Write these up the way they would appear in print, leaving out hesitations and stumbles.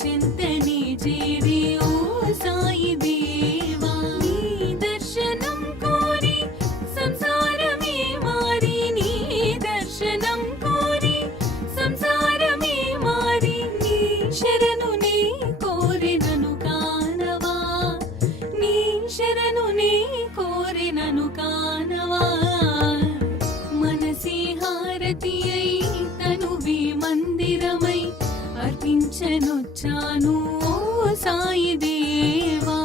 చింతనే చేరి ఓ సాయి దేవా నీ దర్శనం కోరి సంసారమే మారి నీ దర్శనం కోరి సంసారమే మారి నీ శరణు నీ కోరినను కానవా నీ శరణు నీ కోరినను కానవా మనసి హారతి అయి తనువి మందిరమై అర్పించనొచ్చాను ఓ సాయి దేవా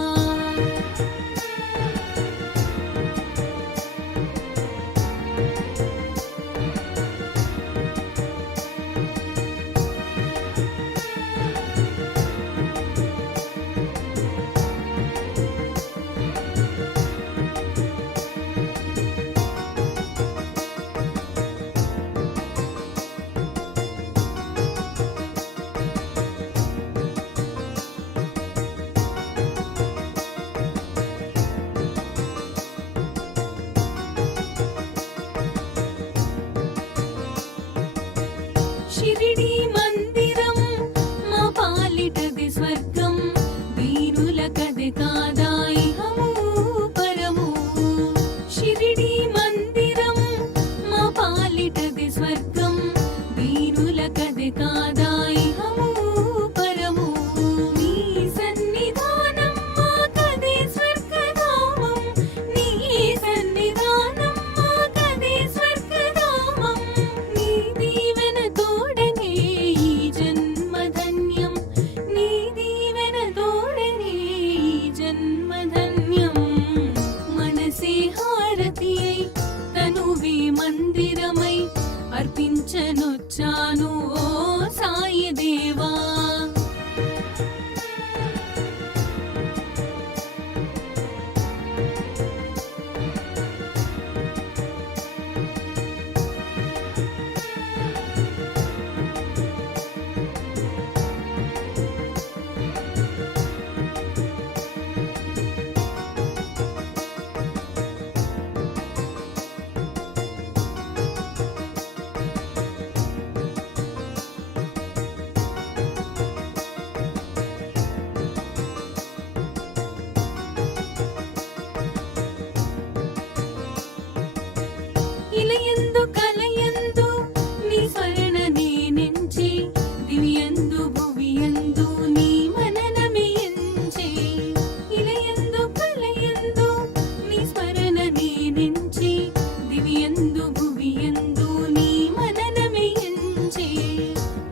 షిరిడి మందిరం మా పాలిటది స్వర్గం వీరులకది కాదా ఇహము పరము షిరిడి మందిరం మా పాలిటది స్వర్గం వీరులకది కాదా ఇహము పరము నీ సన్నిధానం మాకది స్వర్గధామం నీ సన్నిధానం మాకది స్వర్గధామం నీ దీవెన తోడనే ఈ జన్మధన్యం నీ దీవెన తోడనే ఈ జన్మధన్యం మనసి హారతి అయి తనువి మందిరమై అర్పించనొచ్చాను ఓ సాయి దేవా ఇలయందు కలయందు నీ స్మరణ నేనెంచి దివ్యందు భువియందు నీ మననమే ఎంచి ఇలయందు కలయందు నీ స్మరణ నేనెంచి దివ్యందు భువియందు నీ మననమే ఎంచి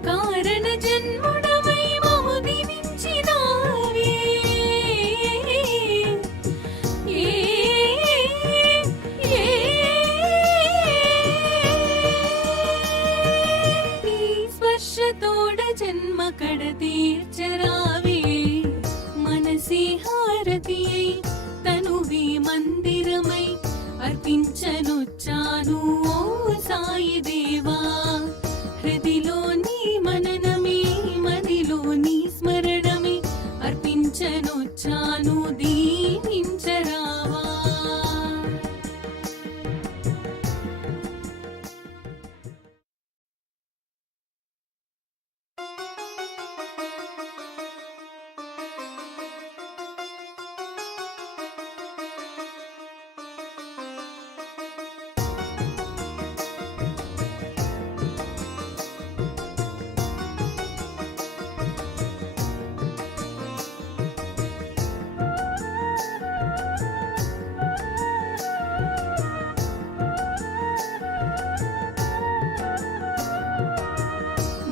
కారణ జన్ముడవై మము దీవించినావే నీ స్పర్శతోడ జన్మ కడ తీర్చరావే మనసి హారతి అయి తనువి మందిరమై అర్పించనొచ్చాను ఓ సాయి దేవా హృదిలో నీ మననమే మదిలో నీ స్మరణమే అర్పించనొచ్చాను దీవించరావా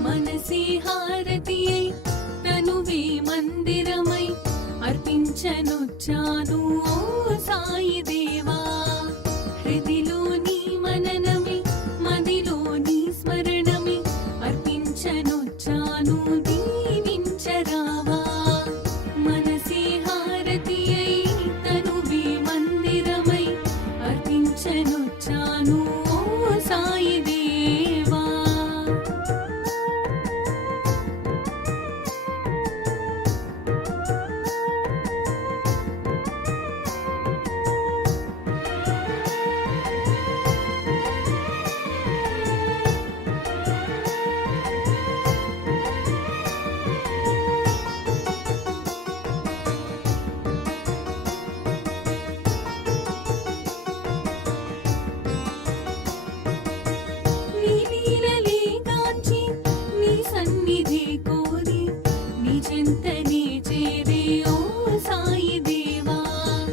మనసి హారతి అయి తనువి మందిరమై అర్పించనొచ్చాను ఓ సాయి దేవా హృదిలో నీ మననమే మదిలో నీ స్మరణమే అర్పించనొచ్చాను దీవించరావా మనసి హారతి అయి తనువి మందిరమై అర్పించనొచ్చాను ఓ సాయి దేవా చెంతనే చేరే ఓ సాయి దేవా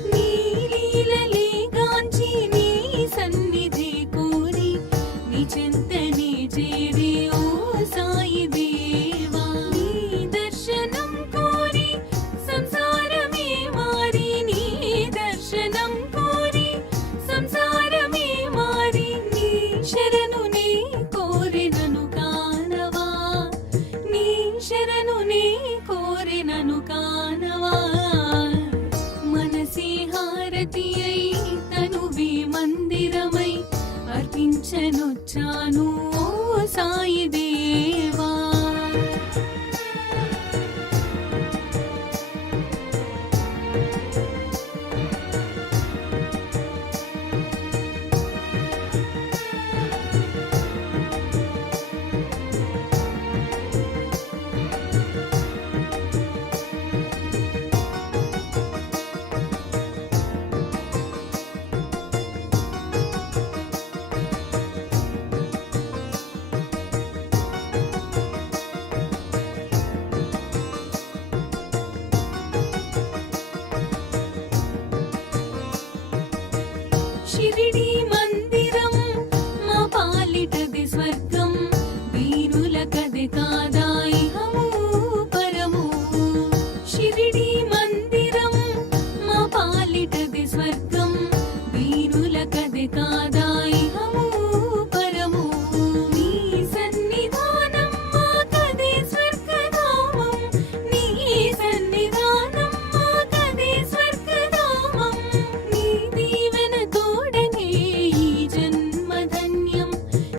నీ లీలలే గాంచి నీ సన్నిధి కోరి నీ చెంతనే చేరే ఓ సాయి దేవా నీ దర్శనం కోరి సంసారమే మారి నీ దర్శనం కోరి సంసారమే మారి నీ శరణు నే కోరినను కానవా నీ శరణు నే కోరినను కానవా మనసే హారతి అయి తనువే మందిరమై అర్పించనొచ్చాను ఓ సాయి దేవా